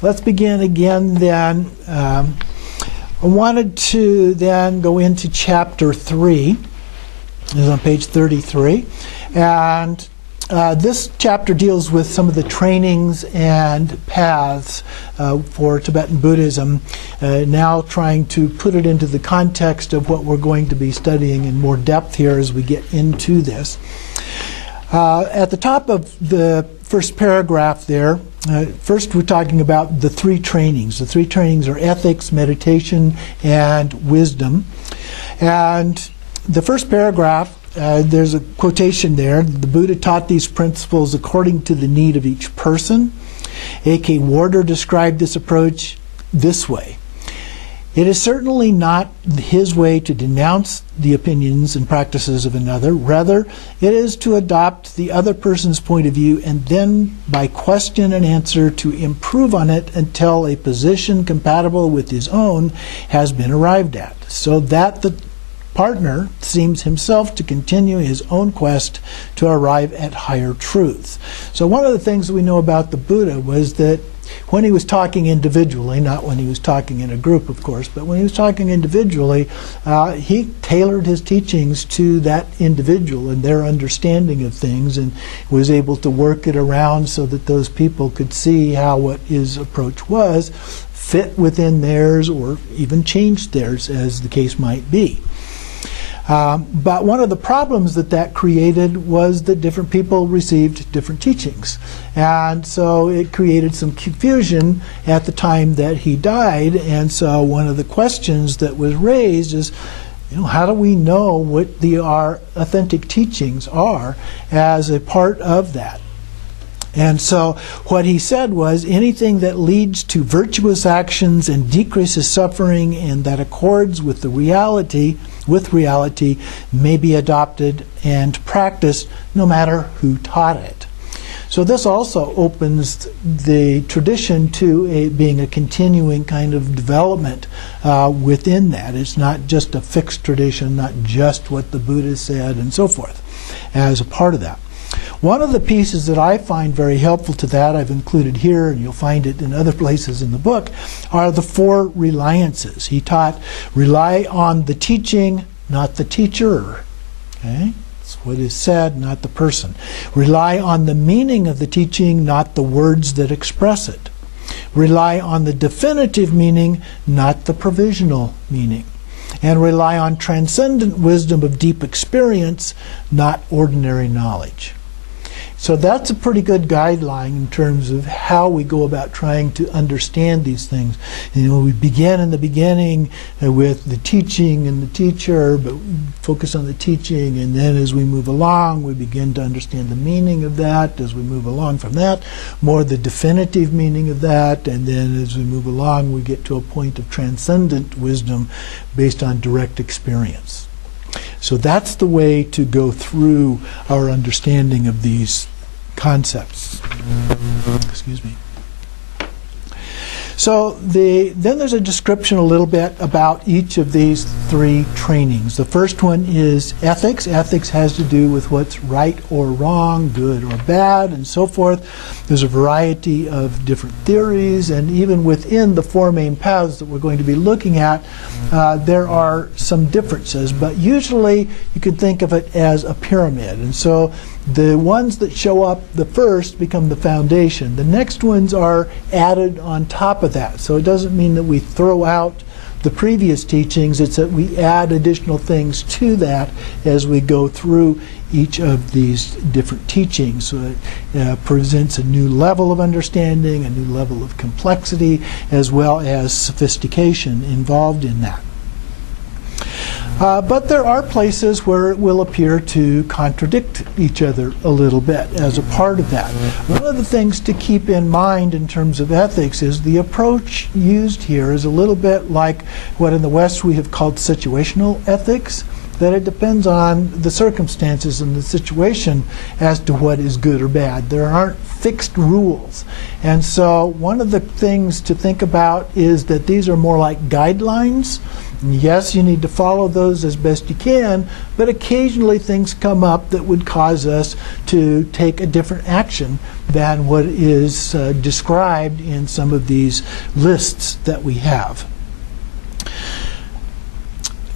let's begin again then. I wanted to then go into chapter 3. It's on page 33. And this chapter deals with some of the trainings and paths for Tibetan Buddhism, now trying to put it into the context of what we're going to be studying in more depth here as we get into this. At the top of the first paragraph there, first we're talking about the three trainings. The three trainings are ethics, meditation, and wisdom. And the first paragraph, there's a quotation there. The Buddha taught these principles according to the need of each person. A.K. Warder described this approach this way. It is certainly not his way to denounce the opinions and practices of another. Rather, it is to adopt the other person's point of view and then, by question and answer, to improve on it until a position compatible with his own has been arrived at, so that the partner seems himself to continue his own quest to arrive at higher truths. So one of the things that we know about the Buddha was that when he was talking individually, not when he was talking in a group, of course, but when he was talking individually, he tailored his teachings to that individual and their understanding of things, and was able to work it around so that those people could see how what his approach was fit within theirs, or even changed theirs, as the case might be. But one of the problems that created was that different people received different teachings. And so it created some confusion at the time that he died. And so one of the questions that was raised is, how do we know what our authentic teachings are as a part of that? And so what he said was, anything that leads to virtuous actions and decreases suffering and that accords with reality may be adopted and practiced no matter who taught it. So this also opens the tradition to being a continuing kind of development within that. It's not just a fixed tradition, not just what the Buddha said and so forth as a part of that. One of the pieces that I find very helpful to that, I've included here, and you'll find it in other places in the book, are the 4 reliances. He taught, rely on the teaching, not the teacher. Okay? That's what is said, not the person. Rely on the meaning of the teaching, not the words that express it. Rely on the definitive meaning, not the provisional meaning. And rely on transcendent wisdom of deep experience, not ordinary knowledge. So that's a pretty good guideline in terms of how we go about trying to understand these things. We begin in the beginning with the teaching and the teacher, but we focus on the teaching, and then as we move along, we begin to understand the meaning of that. As we move along from that, more the definitive meaning of that, and then as we move along, we get to a point of transcendent wisdom based on direct experience. So that's the way to go through our understanding of these concepts. Excuse me. So then there's a description a little bit about each of these 3 trainings. The first one is ethics. Ethics has to do with what's right or wrong, good or bad, and so forth. There's a variety of different theories, and even within the 4 main paths that we're going to be looking at, there are some differences. But usually you could think of it as a pyramid. And so the ones that show up the first become the foundation. The next ones are added on top of that. So it doesn't mean that we throw out the previous teachings. It's that we add additional things to that as we go through each of these different teachings. So it presents a new level of understanding, a new level of complexity, as well as sophistication involved in that. But there are places where it will appear to contradict each other a little bit as a part of that. One of the things to keep in mind in terms of ethics is the approach used here is a little bit like what in the West we have called situational ethics, that it depends on the circumstances and the situation as to what is good or bad. There aren't fixed rules. And so one of the things to think about is that these are more like guidelines And yes, you need to follow those as best you can, but occasionally things come up that would cause us to take a different action than what is described in some of these lists that we have.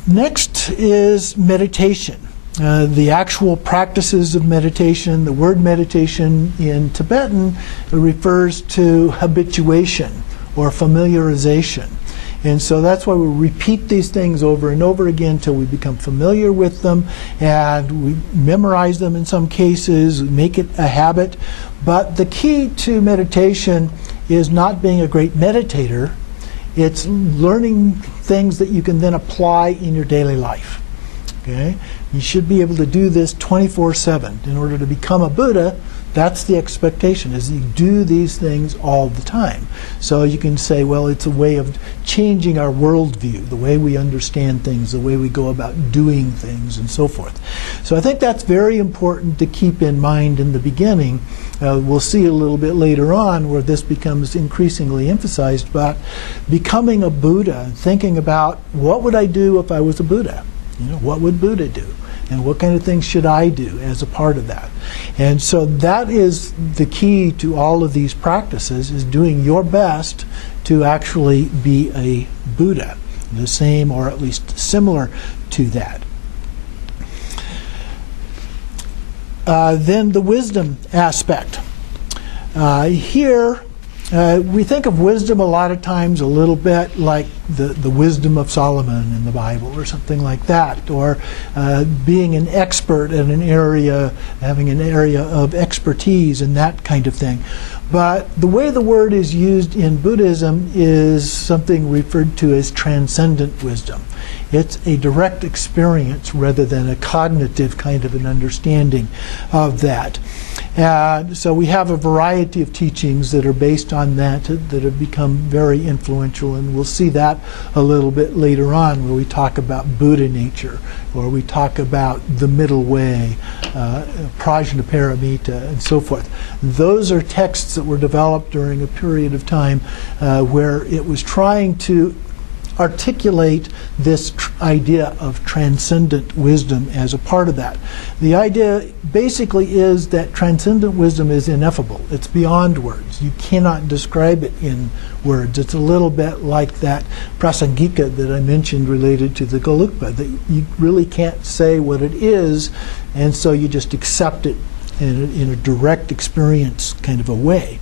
Next is meditation. The actual practices of meditation. The word meditation in Tibetan refers to habituation or familiarization. And so that's why we repeat these things over and over again until we become familiar with them, and we memorize them in some cases, make it a habit. But the key to meditation is not being a great meditator. It's learning things that you can then apply in your daily life. Okay? You should be able to do this 24/7. In order to become a Buddha, that's the expectation, is you do these things all the time. So you can say, well, it's a way of changing our worldview, the way we understand things, the way we go about doing things, and so forth. So I think that's very important to keep in mind in the beginning. We'll see a little bit later on where this becomes increasingly emphasized about becoming a Buddha, thinking about what would I do if I was a Buddha? What would Buddha do? And what kind of things should I do as a part of that? And so that is the key to all of these practices, is doing your best to actually be a Buddha, the same or at least similar to that. Then the wisdom aspect. Here, we think of wisdom a lot of times a little bit like the wisdom of Solomon in the Bible or something like that, or being an expert in an area, having an area of expertise and that kind of thing. But the way the word is used in Buddhism is something referred to as transcendent wisdom. It's a direct experience rather than a cognitive kind of an understanding of that. And so we have a variety of teachings that are based on that have become very influential, and we'll see that a little bit later on where we talk about Buddha nature, or we talk about the middle way, Prajnaparamita, and so forth. Those are texts that were developed during a period of time where it was trying to articulate this idea of transcendent wisdom as a part of that. The idea basically is that transcendent wisdom is ineffable. It's beyond words. You cannot describe it in words. It's a little bit like that prasangika that I mentioned related to the Gelugpa, that you really can't say what it is, and so you just accept it in a direct experience kind of a way.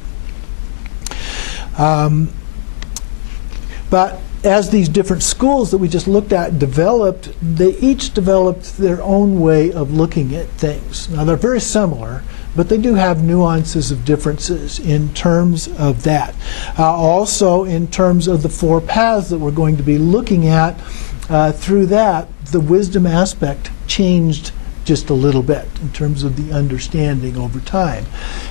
But as these different schools that we just looked at developed, they each developed their own way of looking at things. Now they're very similar, but they do have nuances of differences in terms of that. Also in terms of the four paths that we're going to be looking at, through that, the wisdom aspect changed just a little bit in terms of the understanding over time.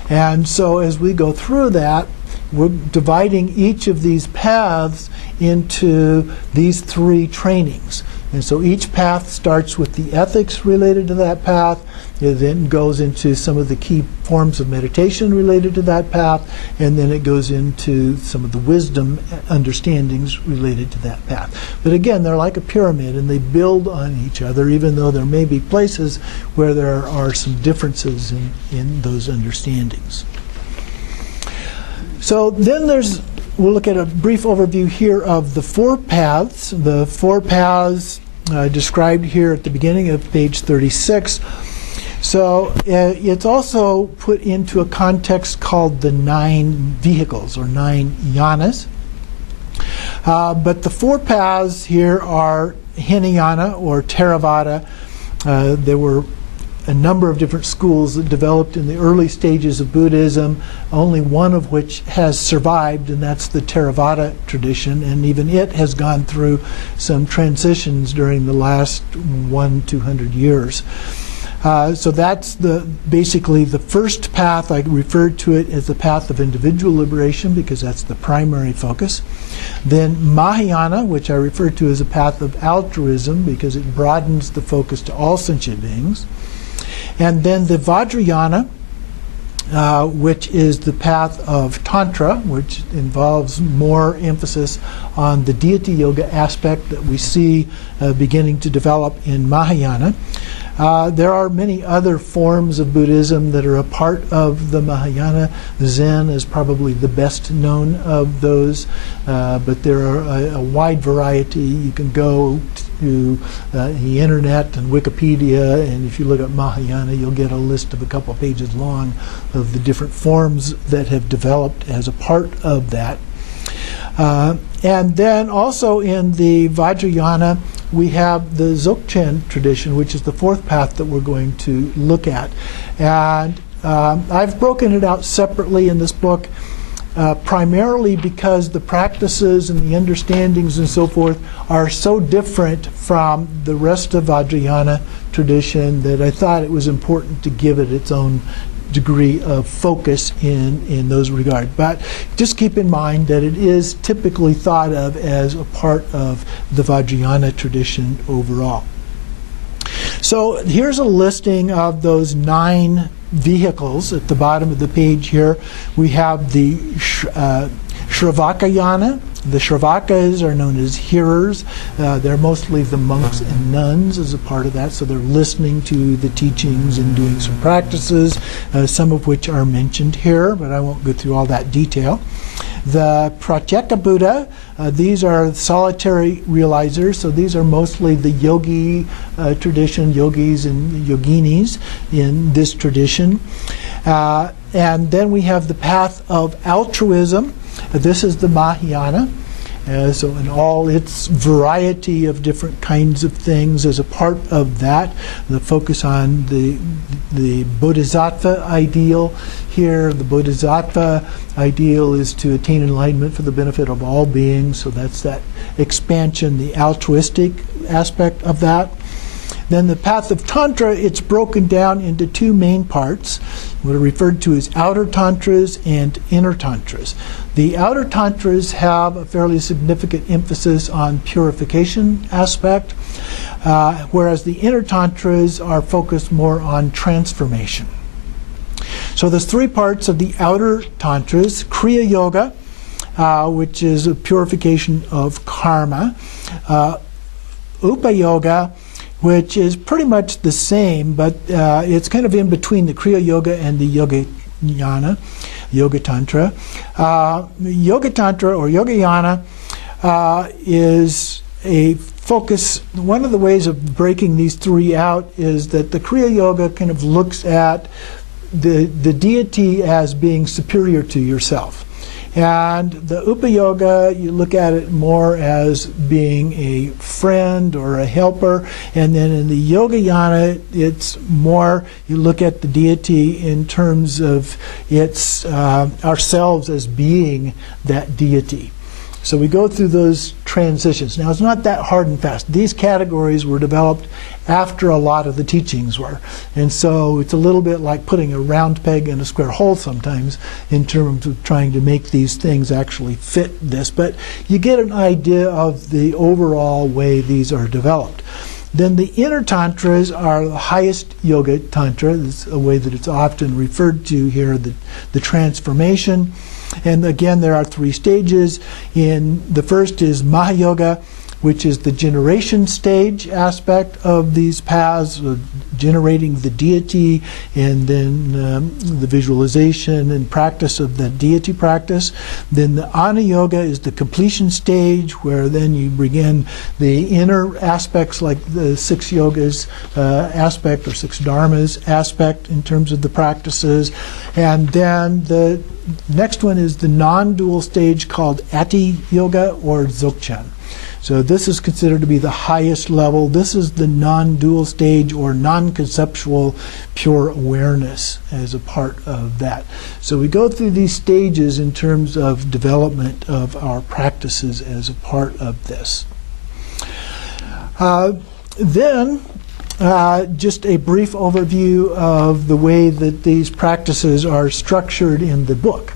And so as we go through that, we're dividing each of these paths into these three trainings. And so each path starts with the ethics related to that path. It then goes into some of the key forms of meditation related to that path, and then it goes into some of the wisdom understandings related to that path. But again, they're like a pyramid, and they build on each other, even though there may be places where there are some differences in those understandings. So then we'll look at a brief overview here of the four paths. The four paths described here at the beginning of page 36. So it's also put into a context called the 9 vehicles, or 9 yanas. But the four paths here are Hinayana or Theravada. There were a number of different schools that developed in the early stages of Buddhism, only one of which has survived, and that's the Theravada tradition, and even it has gone through some transitions during the last 200 years. So that's basically the first path. I referred to it as the path of individual liberation because that's the primary focus. Then Mahayana, which I refer to as a path of altruism because it broadens the focus to all sentient beings. And then the Vajrayana, which is the path of Tantra, which involves more emphasis on the deity yoga aspect that we see beginning to develop in Mahayana. There are many other forms of Buddhism that are a part of the Mahayana. Zen is probably the best known of those, but there are a wide variety. You can go to the internet and Wikipedia, and if you look at Mahayana, you'll get a list of a couple pages long of the different forms that have developed as a part of that. And then also in the Vajrayana, we have the Dzogchen tradition, which is the fourth path that we're going to look at. And I've broken it out separately in this book, primarily because the practices and the understandings and so forth are so different from the rest of Vajrayana tradition that I thought it was important to give it its own degree of focus in those regards. But just keep in mind that it is typically thought of as a part of the Vajrayana tradition overall. So here's a listing of those 9 vehicles at the bottom of the page here. We have the Shravakayana. The Shravakas are known as hearers. They're mostly the monks and nuns as a part of that, so they're listening to the teachings and doing some practices, some of which are mentioned here, but I won't go through all that detail. The Pratyeka Buddha, these are solitary realizers, so these are mostly the yogi tradition, yogis and yoginis in this tradition. And then we have the path of altruism. This is the Mahayana. So in all its variety of different kinds of things as a part of that, the focus on the Bodhisattva ideal. Here, the Bodhisattva ideal is to attain enlightenment for the benefit of all beings, so that's that expansion, the altruistic aspect of that. Then the path of Tantra, it's broken down into 2 main parts, what are referred to as outer tantras and inner tantras. The outer tantras have a fairly significant emphasis on purification aspect, whereas the inner tantras are focused more on transformation. So there's 3 parts of the outer tantras: Kriya Yoga, which is a purification of karma; Upa Yoga, which is pretty much the same, but it's kind of in between the Kriya Yoga and the Yoga Tantra. Yoga Tantra or Yogayana is a focus. One of the ways of breaking these 3 out is that the Kriya Yoga kind of looks at the deity as being superior to yourself. And the Upa Yoga, you look at it more as being a friend or a helper. And then in the Yogayana, it's more, you look at the deity in terms of its ourselves as being that deity. So we go through those transitions. Now, it's not that hard and fast. These categories were developed after a lot of the teachings were. And so it's a little bit like putting a round peg in a square hole sometimes in terms of trying to make these things actually fit this. But you get an idea of the overall way these are developed. Then the inner tantras are the highest yoga tantra. This is a way that it's often referred to here, the transformation. And again, there are 3 stages. The first is Mahayoga, which is the generation stage aspect of these paths, generating the deity, and then the visualization and practice of the deity practice. Then the Ana Yoga is the completion stage, where then you begin the inner aspects like the 6 yogas aspect or 6 dharmas aspect in terms of the practices. And then the next one is the non-dual stage called Ati Yoga or Dzogchen. So this is considered to be the highest level. This is the non-dual stage or non-conceptual pure awareness as a part of that. So we go through these stages in terms of development of our practices as a part of this. Then just a brief overview of the way that these practices are structured in the book.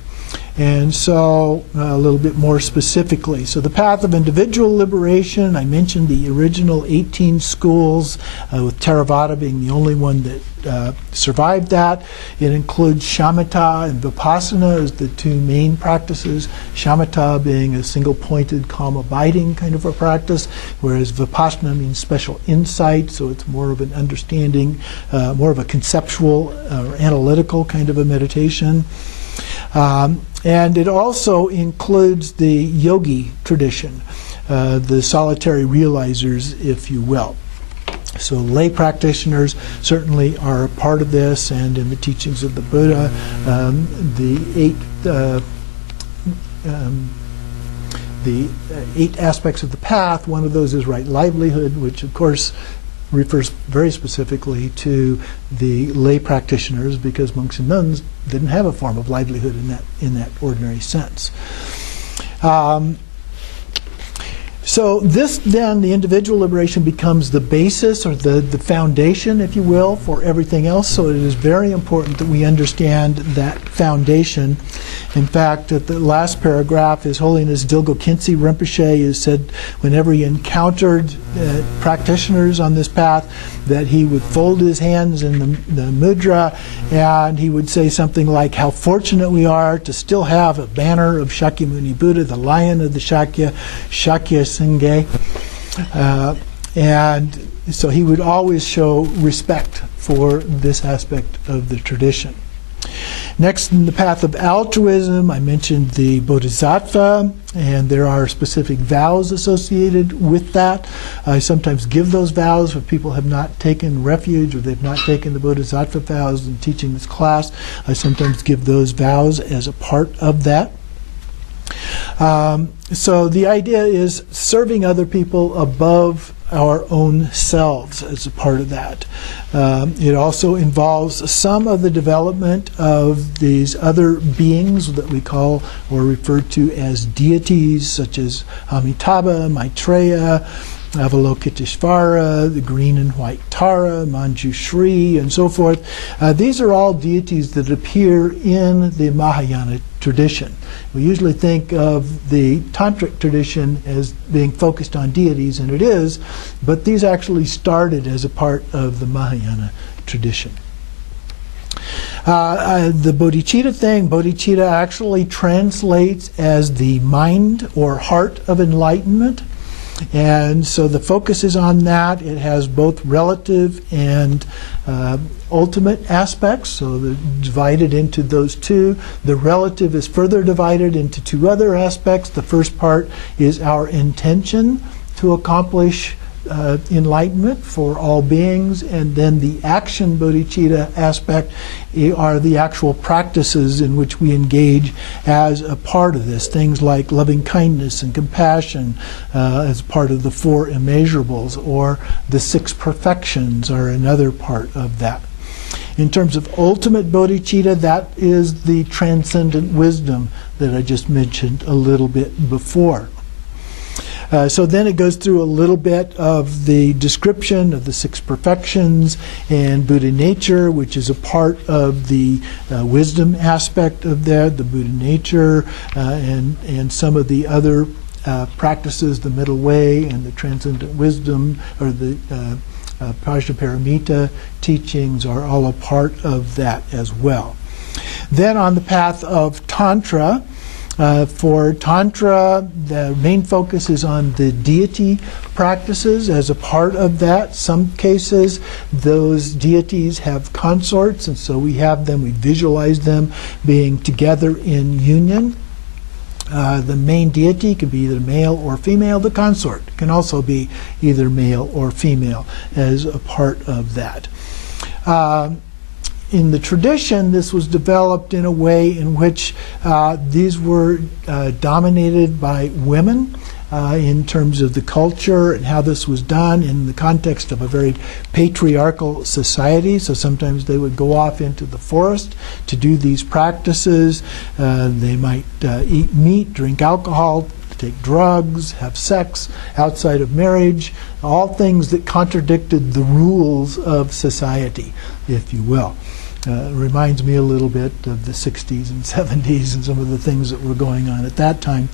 And so a little bit more specifically. So the path of individual liberation, I mentioned the original 18 schools, with Theravada being the only one that survived that. It includes shamatha and vipassana as the two main practices. Shamatha being a single-pointed, calm abiding kind of a practice, whereas vipassana means special insight, so it's more of an understanding, more of a conceptual or analytical kind of a meditation. And it also includes the yogi tradition, the solitary realizers, if you will. So lay practitioners certainly are a part of this, and in the teachings of the Buddha, the eight aspects of the path, one of those is right livelihood, which of course refers very specifically to the lay practitioners, because monks and nuns didn't have a form of livelihood in that ordinary sense. So this then, the individual liberation, becomes the basis or the foundation, if you will, for everything else. So it is very important that we understand that foundation. In fact, at the last paragraph, His Holiness Dilgo Khyentse Rinpoche has said whenever he encountered practitioners on this path, that he would fold his hands in the mudra, and he would say something like, how fortunate we are to still have a banner of Shakyamuni Buddha, the lion of the Shakya Sangye. And so he would always show respect for this aspect of the tradition. Next, in the path of altruism, I mentioned the Bodhisattva, and there are specific vows associated with that. I sometimes give those vows if people have not taken refuge or they've not taken the Bodhisattva vows in teaching this class. I sometimes give those vows as a part of that. So the idea is serving other people above our own selves as a part of that. It also involves some of the development of these other beings that we call or refer to as deities, such as Amitabha, Maitreya, Avalokiteshvara, the green and white Tara, Manjushri, and so forth. These are all deities that appear in the Mahayana tradition. We usually think of the Tantric tradition as being focused on deities, and it is, but these actually started as a part of the Mahayana tradition. The bodhicitta thing, bodhicitta actually translates as the mind or heart of enlightenment. And so the focus is on that. It has both relative and ultimate aspects, so they're divided into those two. The relative is further divided into two other aspects. The first part is our intention to accomplish enlightenment for all beings, and then the action bodhicitta aspect are the actual practices in which we engage as a part of this. Things like loving kindness and compassion as part of the four immeasurables, or the six perfections are another part of that. In terms of ultimate bodhicitta, that is the transcendent wisdom that I just mentioned a little bit before. So then it goes through a little bit of the description of the six perfections and Buddha nature, which is a part of the wisdom aspect of that, the Buddha nature, and some of the other practices, the middle way and the transcendent wisdom, or the Prajnaparamita teachings, are all a part of that as well. Then on the path of Tantra, for Tantra, the main focus is on the deity practices as a part of that. Some cases, those deities have consorts, and so we have them, we visualize them being together in union. The main deity can be either male or female. The consort can also be either male or female as a part of that. In the tradition, this was developed in a way in which these were dominated by women in terms of the culture and how this was done in the context of a very patriarchal society. So sometimes they would go off into the forest to do these practices. They might eat meat, drink alcohol, take drugs, have sex outside of marriage, all things that contradicted the rules of society, if you will. Reminds me a little bit of the 60s and 70s and some of the things that were going on at that time.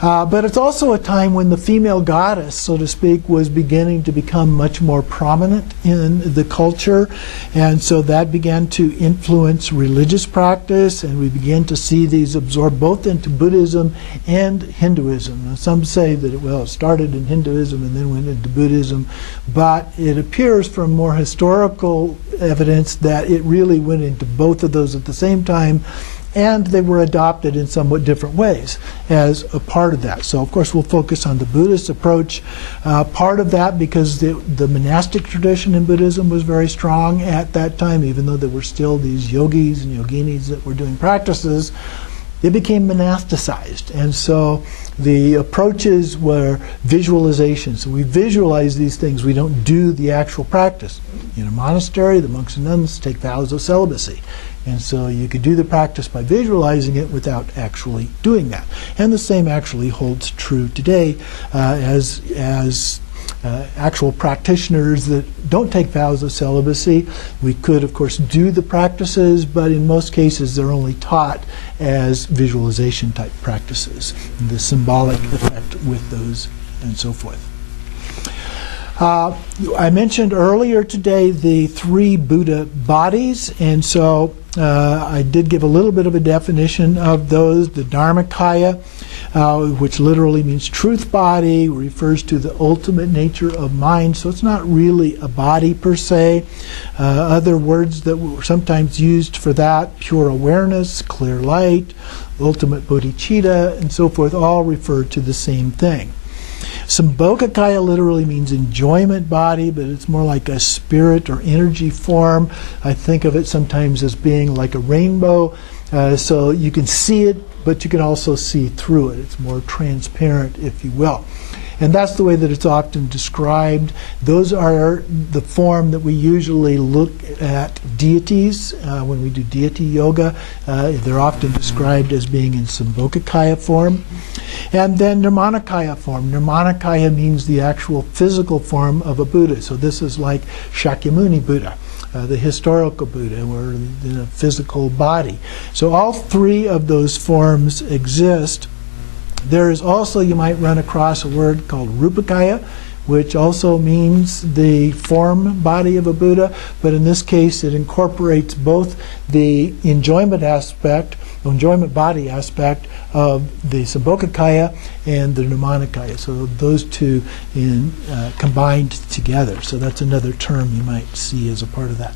But it's also a time when the female goddess, so to speak, was beginning to become much more prominent in the culture. And so that began to influence religious practice, and we began to see these absorbed both into Buddhism and Hinduism. And some say that it started in Hinduism and then went into Buddhism, but it appears from more historical evidence that it really went into both of those at the same time, and they were adopted in somewhat different ways as a part of that. So, of course, we'll focus on the Buddhist approach. Part of that because the monastic tradition in Buddhism was very strong at that time, even though there were still these yogis and yoginis that were doing practices. It became monasticized, and so the approaches were visualization. So we visualize these things. We don't do the actual practice. In a monastery, the monks and nuns take vows of celibacy. And so you could do the practice by visualizing it without actually doing that. And the same actually holds true today as actual practitioners that don't take vows of celibacy. We could, of course, do the practices, but in most cases they're only taught as visualization type practices, and the symbolic effect with those and so forth. I mentioned earlier today the 3 Buddha bodies, and so I did give a little bit of a definition of those. The Dharmakaya, which literally means truth body, refers to the ultimate nature of mind, so it's not really a body per se. Other words that were sometimes used for that, pure awareness, clear light, ultimate bodhicitta, and so forth, all refer to the same thing. Sambhogakaya literally means enjoyment body, but it's more like a spirit or energy form. I think of it sometimes as being like a rainbow. So you can see it, but you can also see through it. It's more transparent, if you will. And that's the way that it's often described. Those are the form that we usually look at deities. When we do deity yoga, they're often described as being in Sambhogakaya form. And then Nirmanakaya form. Nirmanakaya means the actual physical form of a Buddha. So this is like Shakyamuni Buddha, the historical Buddha, or in a physical body. So all 3 of those forms exist. There is also, you might run across a word called Rupakaya, which also means the form body of a Buddha, but in this case it incorporates both the enjoyment body aspect of the Sambhogakaya and the Nirmanakaya. So those two combined together. So that's another term you might see as a part of that.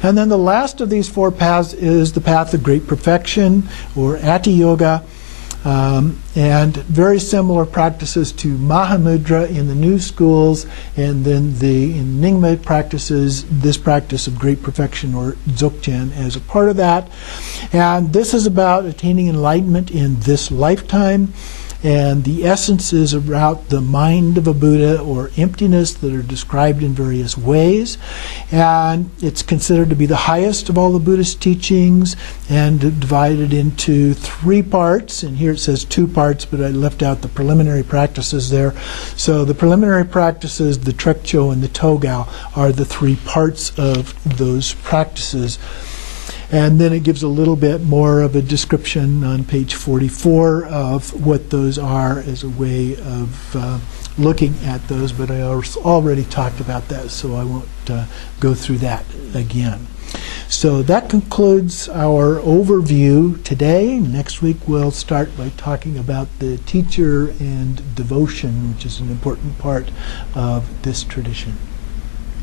And then the last of these 4 paths is the path of great perfection, or Ati Yoga. And very similar practices to Mahamudra in the new schools, and then in Nyingma practices this practice of great perfection, or Dzogchen, as a part of that. And this is about attaining enlightenment in this lifetime. And the essence is about the mind of a Buddha, or emptiness, that are described in various ways. And it's considered to be the highest of all the Buddhist teachings, and divided into 3 parts. And here it says 2 parts, but I left out the preliminary practices there. So the preliminary practices, the Trekcho and the Togao, are the 3 parts of those practices. And then it gives a little bit more of a description on page 44 of what those are as a way of looking at those, but I already talked about that, so I won't go through that again. So that concludes our overview today. Next week we'll start by talking about the teacher and devotion, which is an important part of this tradition.